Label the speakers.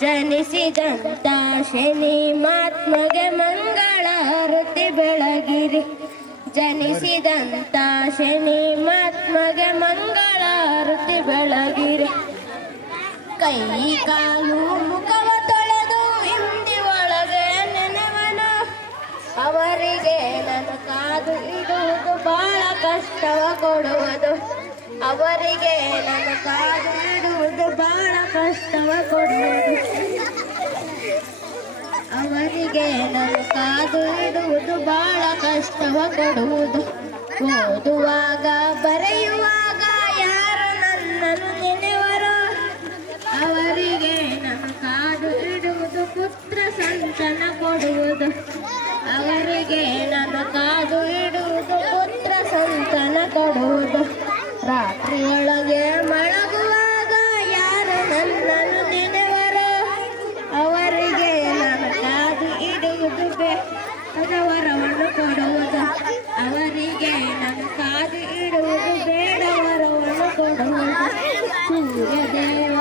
Speaker 1: ಜನಿಸಿದಂತ ಶನಿ ಮಾತ್ಮಗೆ ಮಂಗಳಾರತಿ ಬೆಳಗಿರಿ. ಜನಿಸಿದಂತ ಶನಿ ಮಾತ್ಮಗೆ ಮಂಗಳಾರತಿ ಬೆಳಗಿರಿ. ಕೈ, ಕಾಲು, ಮುಖವ ತೊಳೆದು ಹಿಂದಿ ಒಳಗೆ ನೆನವನು. ಅವರಿಗೆ ನನ್ನ ಕಾದು ಇಡುವುದು ಬಹಳ ಕಷ್ಟವ ಕೊಡುವುದು. ಅವರಿಗೆ ನನ್ನ ಕಾದು ಇಡುವುದು ಬಹಳ ಕಷ್ಟವ ಕೊಡುವುದು. ಅವರಿಗೆ ನಾನು ಕಾದು ಇಡುವುದು ಬಹಳ ಕಷ್ಟವ ಕೊಡುವುದು. ಓದುವಾಗ, ಬರೆಯುವಾಗ ಯಾರು ನನ್ನನ್ನು ನೆನೆವರು? ಅವರಿಗೆ ನಮ್ಮ ಕಾದು ಇಡುವುದು ಪುತ್ರ ಸಂತನ ಕೊಡುವುದು. ಅವರಿಗೆ ನನ್ನ ಕಾದು ಇಡುವುದು ರಾತ್ರಿಯೊಳಗೆ ಮಳಗುವಾಗ ಯಾರು ನನ್ನನ್ನು ನೆನೆವರು ಅವರಿಗೆ ನನ್ನ ಕಾದು ಇಡುವುದು ಬೇಡವರವನ್ನು ಕೊಡುವುದು. ಅವರಿಗೆ ನನ್ನ ಕಾದು ಇಡುವುದು ಬೇಡವರವನ್ನು ಕೊಡುವುದು. ಸೂರ್ಯದೇವ